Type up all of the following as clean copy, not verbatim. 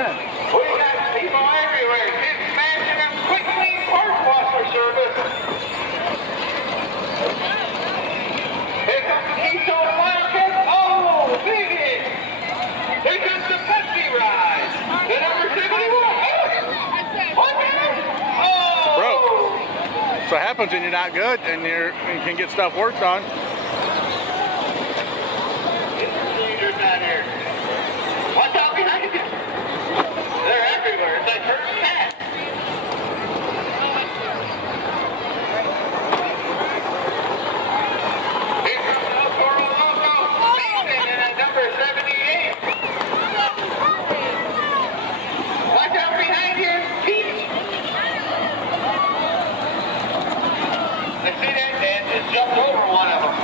in. We got people everywhere. Kids smashing them quick clean park washer service. Here comes the Keystone Wildcat. Oh, big hit. Here comes the Pepsi ride. The number 71. Oh! Broke. That's what happens when you're not good and you can get stuff worked on. Leaders out here. Watch out behind you. They're everywhere. It's like herd cat. Here comes the Toro Loco. Mason in at number 78. Watch out behind you. Peach. I see that Dan just jumped over one of them.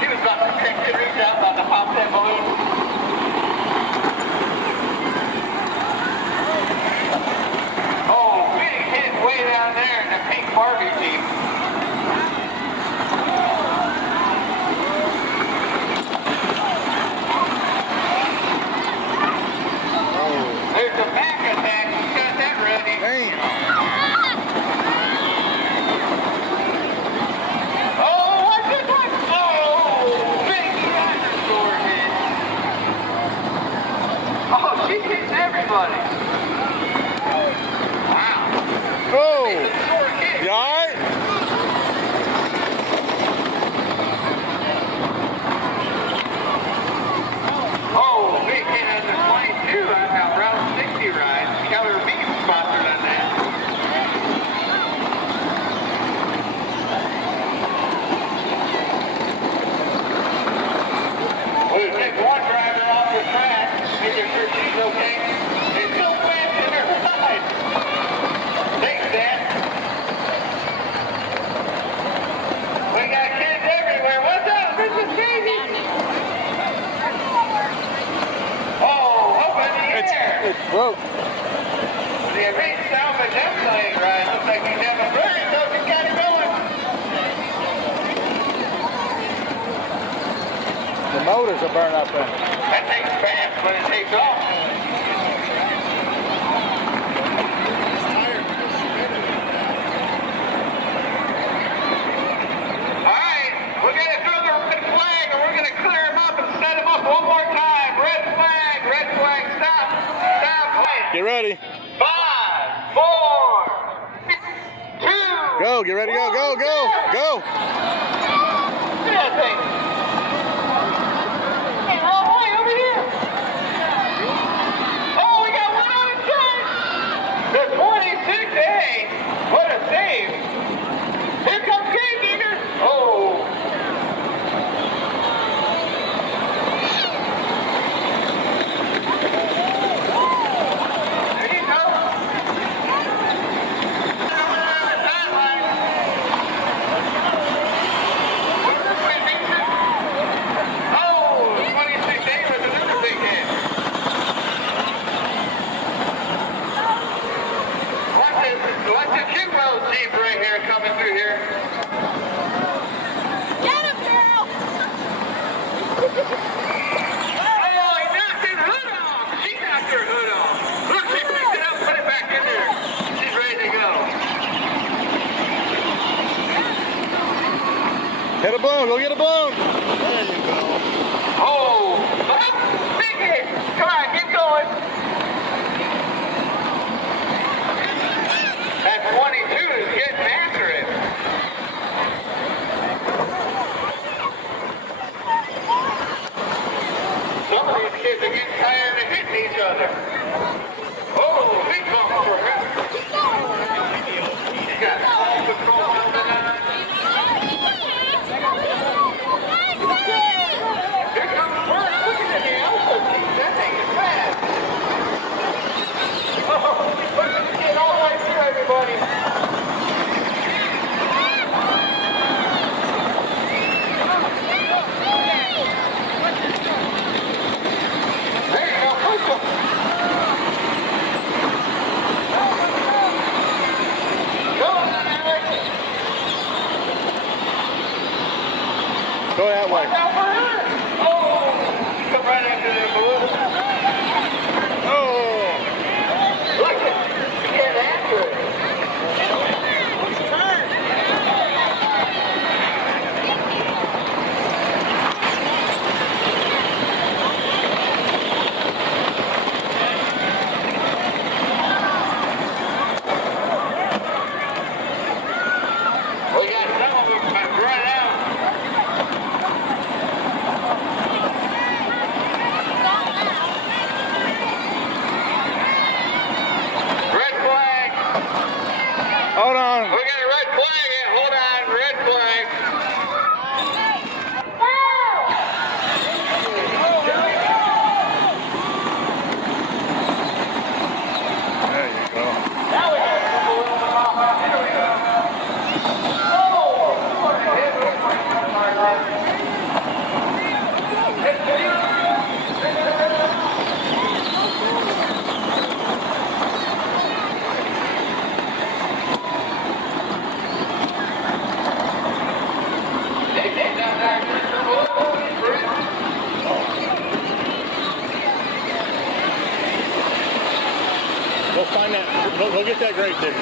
She was about to crank the rings out about to pop that balloon. Oh, big hit way down there in the pink Barbie team. There's a back attack. He's got that ready. Damn. Oh, what's this one? Oh, big dinosaur hit. Oh, she's hitting everybody. Wow. Oh! Dinosaur hit. You alright? Oh, big hit on the 22 on that Route 60 ride. Keller Beef sponsored on that. We'll take one driver off the track, making sure she's okay. It's so fast in her side. Thanks, Dan. We got kids everywhere. What's up? This is Katie. Oh, up in the air. It's broke. The race salvage F-lane ride. Looks like he's having very so he got it going. The motors are burning up in. That thing's fast when it takes off. Alright, we're going to throw the red flag and we're going to clear him up and set him up one more time. Red flag, stop, stop. Get ready. 5, 4, 2. Go, get ready, go, go, go, go. Look at that thing. Hey, all the way over here. Oh, we got one on its side. The 26A. What a save. Here comes Game Eater. Oh. There you go. Coming around the sideline. Where's the 26? Oh, the 26A was another big hit. Watch the Chigwell Jeep right here coming through here. Get him, girl! Oh, he knocked his hood off. She knocked her hood off. Look, she picked it up, put it back in there. She's ready to go. Hit a balloon, go get a balloon. There you go. Oh, big hit. Come on, keep going. That 22 is getting after it. Some of these kids are getting tired of hitting each other. Oh, big bump for him. He's got all control coming on. Here comes Bert. Look at the alpha seat. That thing is fast. Oh, he's pushing the kid all the way through everybody. There you go. Push him. find that. Go get that grave digger.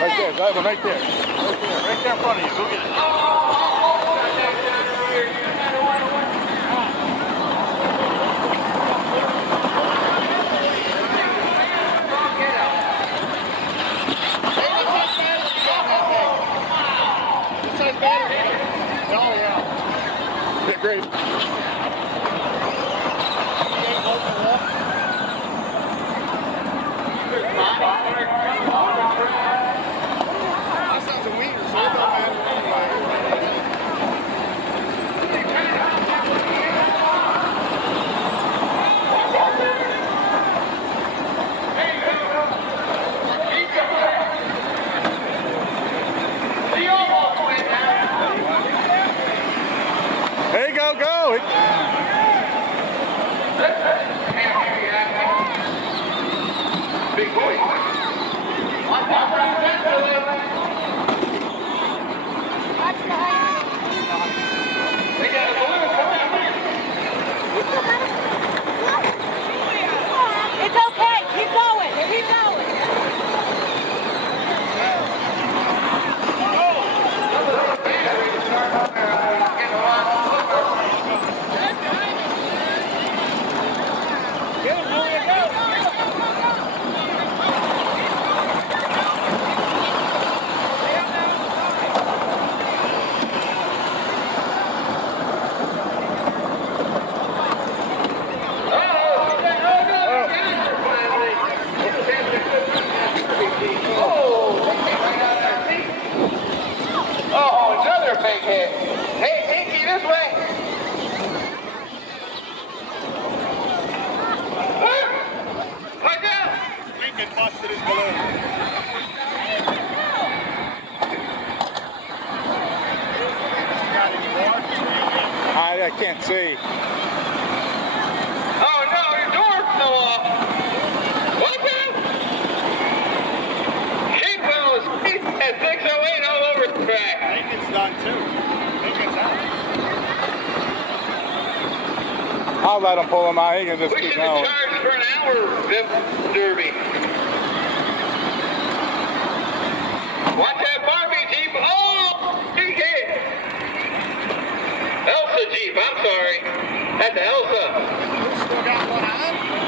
Right there, that one right there. Right there in front of you. Go get it. Oh, yeah. Yeah, great. That sounds a wiener, so it don't matter. There you go, go! Big boy. They got a balloon coming. It's okay. Keep going. Keep going. Oh, another big hit. Hey, Pinky, this way. Watch out! Lincoln busted his balloon. I can't see. Oh no, your door's still off. Watch out! Sheepwell is at 608 all over the track. Lincoln's done too. Lincoln's out. I'll let him pull him out. He can just We keep should have going. charged for an hour derby. Watch that Barbie Jeep. Oh, big hit. Elsa Jeep, I'm sorry. That's Elsa.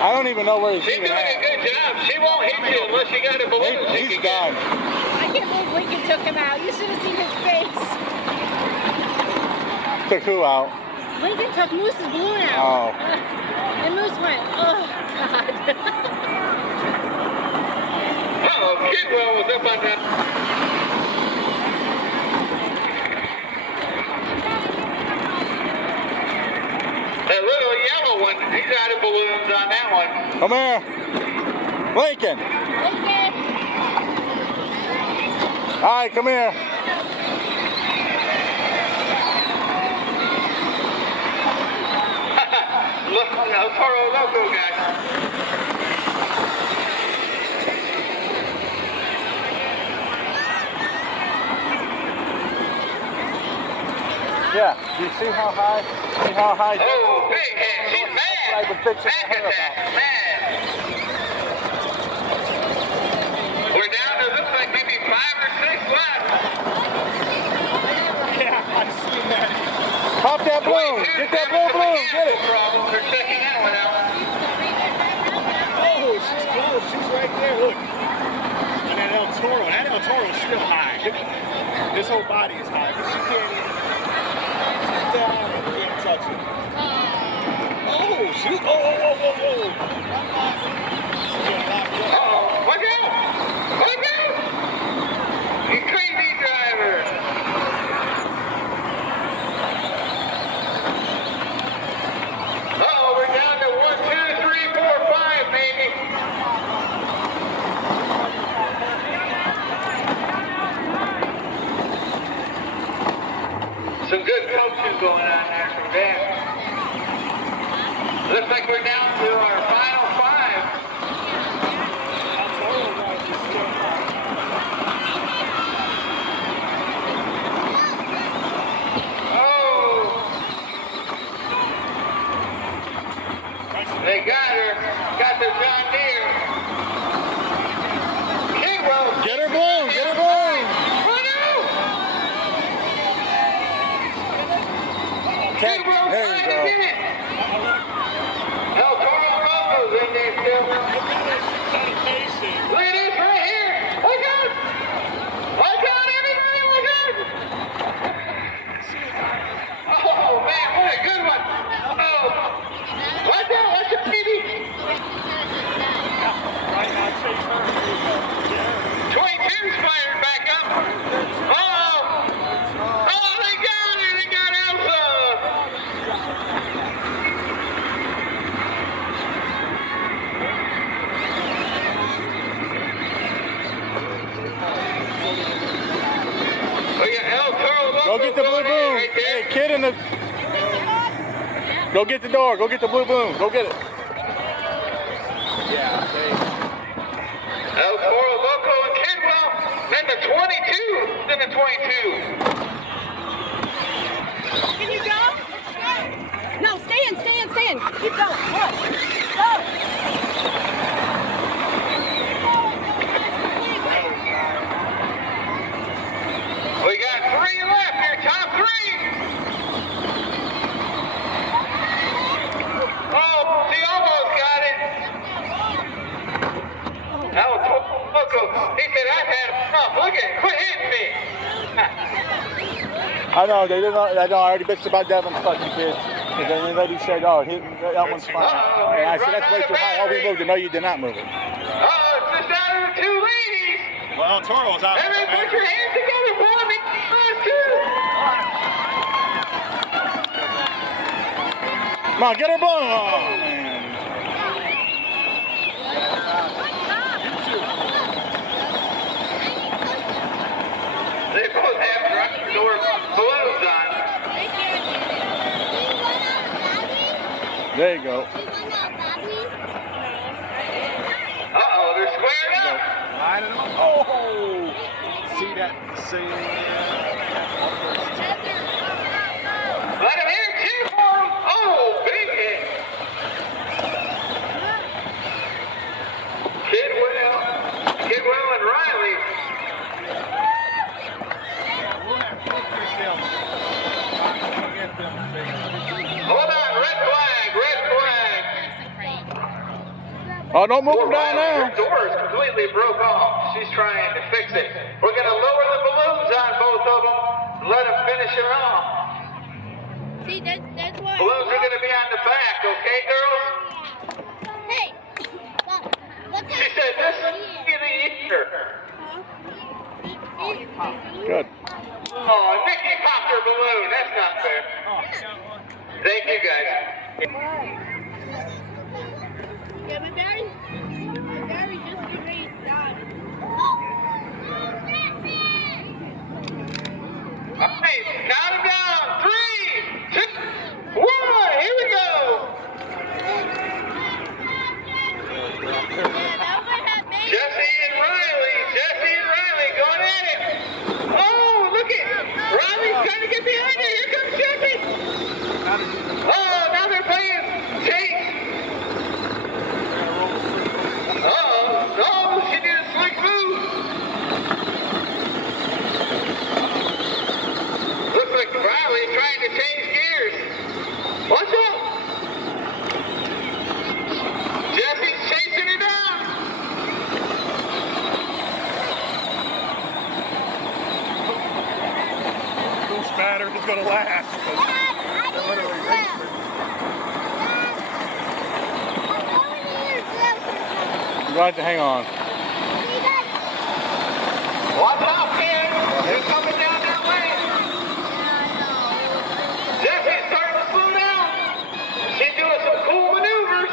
I don't even know where he's She's even doing a at. good job. She won't hit you unless you got a balloon. He's done. I can't believe Lincoln took him out. You should have seen his face. Took who out? Lincoln took Moose's balloon out. Oh. And Moose went, oh, God. Uh-oh, Kidwell was up on that. That little yellow one, he's out of balloons on that one. Come here. Lincoln. Lincoln. All right, come here. Look, Toro Loco, guys. Yeah. Do you see how high? See how high? Oh, big hit. She's mad. I've been fixing Back her attack. Mad. We're down to looks like maybe 5 or 6 left. Yeah, I've seen that. Pop that balloon. Get that blue balloon. Get it. Problem. They're checking that one out. Oh, she's close. She's right there. Look. And that El Toro. That El Toro's still high. His whole body is high, but she can't even. She's down and can't touch it. Oh, shoot. Oh, whoa, whoa, whoa, whoa. She's getting locked up. Uh-oh. Watch out. Watch out. You crazy driver. Uh-oh, we're down to 1, 2, 3, 4, 5, maybe. Some good coaching going on there from Dan. Looks like we're down to our final 5. Oh! They got her. Got got their John Deere. Kidwell. Get her blown, get her blown. There you go. El Toro Roco's in there still. Look at this right here. Look out! Look out, everybody! Look out! Oh man, what a good one! Oh, watch out! Watch your baby! 22's fired back up. Oh, they got her! They got Elsa! Go get the blue boom. Right there. Hey, kid in the... Go get the door. Go get the blue boom. Go get it. Yeah, El Toro Loco and Kidwell. Then the 22. Then the 22. Can you go? No, stay in. Keep going. Go. We got 3 left here, top 3. Oh, she almost got it. El Toro Loco. He said, I've had enough. Look at it. Quit hitting me. I know, they didn't. I know. I already bitched about Devin's fucking kids. Because then lady said, "Oh, that one's fine." And I said, "That's way too high." Oh, we moved it. No, you did not move it. Oh, it's just out of the 2 ladies. Well, Toro's out. Hey, man, put your hands together for me. Come on, get her blown. Oh, man. They both have door balloons on. There you go. Uh-oh, they're squared up. Oh! See that? See? Let him hear cheer for him. Oh, big hit. Kidwell and Riley. Hold on, red flag. Oh, don't move them down now. Her door is completely broke off. She's trying to fix it. We're going to lower the balloons on both of them and let them finish it off. See, that's why. Balloons are going to be on the back, okay, girls? Hey, look She said this is the Easter. Good. Oh, Nikki popped her balloon. That's not fair. Thank you, guys. Yeah, my daddy just get ready to die. All right, count them down. 3, 2, 1. Here we go. Jesse and Riley going at it. Oh, look it. Riley's trying to get behind her. Here comes Jesse. Oh, now they're playing chase. Oh, she did a slick move. Looks like Riley's trying to change gears. Watch out. Jesse's chasing her down. Whose batter is going to last? You have to hang on. Watch out, kid. They're coming down that way. Jesse's starting to slow down. She's doing some cool maneuvers.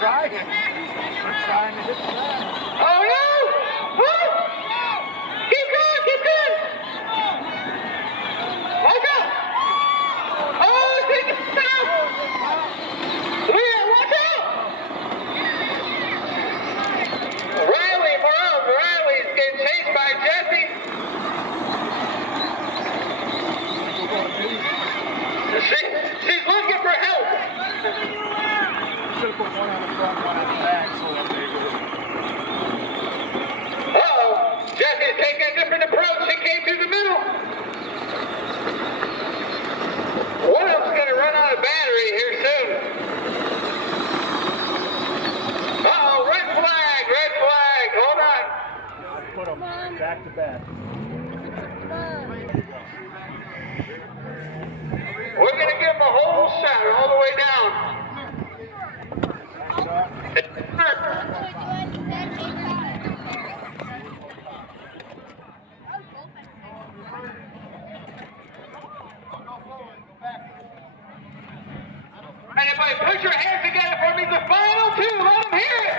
trying. They're trying to hit the line. Oh no! Woo! Keep going, keep going! Watch out! Oh, take it down! Leah, watch out! Riley's getting chased by Jesse. She's looking for help. Should have put one on the front, one on the back, so that they Uh-oh. Jesse's taking a different approach. He came through the middle. One of them's going to run out of battery here soon. Uh-oh, red flag, red flag. Hold on. put them back to back. We're going to give them a whole shot all the way down. And everybody, put your hands together for me. The final two. Let them hear it.